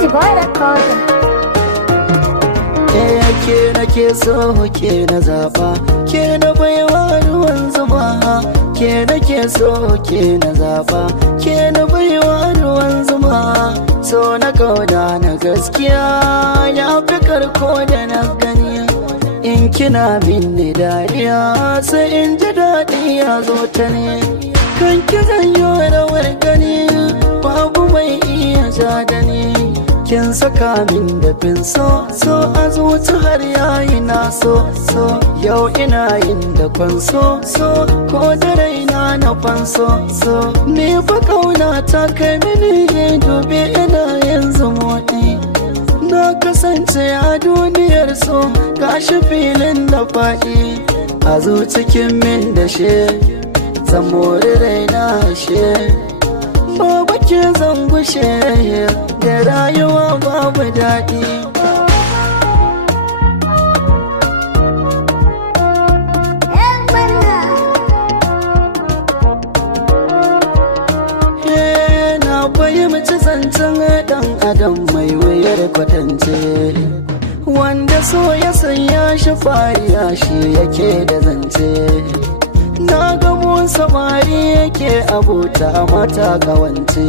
Easy boy recording. Ke nake so ke na zaba, ke na baiwa ruwan zuma. Ke nake so ke na zaba, ke na baiwa ruwan zuma. So na kauda na gaskiya ya fi karko da na gani. In kina minni dariya sai in ji daɗi ya zo ta ne. Kan ki zanyo rawar gani babu mai iya ja da ni. Kin saka min dafin so a zuci har yayi na so yau ina yin da kwanso ko da raina na fanso ni fa kauna ta kai mini dubi ina yin zumuɗi. Na kasance a duniyar so gashi filin da faɗi a zucikin min da she zan mori raina she babu ke zan gushe da rayuwa babu daɗi. Na fahimci zancen ɗan adam mai wuyar kwatance, wanda so ya sanya shi fariya shi yake da zance. Na gamo samari yake abota mata kawance,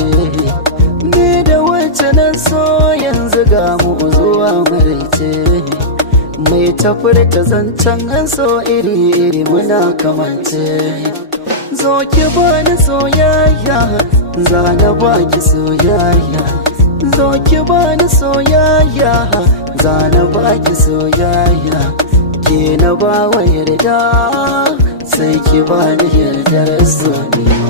ni da wacce nan so yanzu ga mu zuwa maraice. Mai tafurta zancen an so iri-iri muna kamance. Zo ki bani soyayya, zana baki soyayya. Zo ki bani soyayya, zana baki soyayya. Ke na bawa yarda sai ki bani yardar soyayya.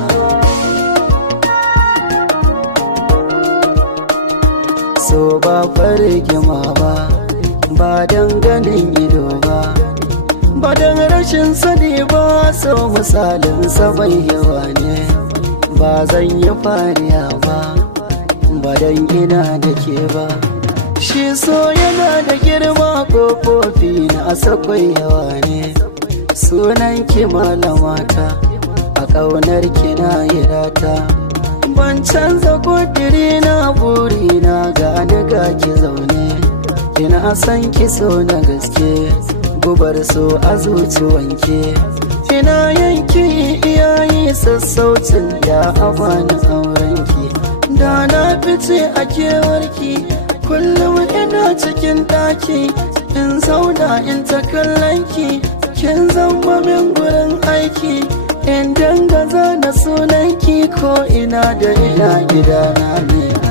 So ba fargima ba don ganin ido ba don rashin sani ba. So misalin bai yawa ne, ba zan yi fariya ba don ina da ke ba. Shi so yana da girma, ƙofofi na sakwai yawa ne. Sunan ki malamata, a ƙaunar ki na hirata. Ban canza kudiri na buri na gani ga ki zaune. Kina san ki so na gaske, gubar so a zuci wanke. Ina yanki iyayi sassaucin da a bani aurenki. Da na fice a kewarki, kullum ina cikin ɗaki. In zauna in ta kallonki, kin zama min gurin aiki. In danga zana sunanki ko ina da ina gidana ne.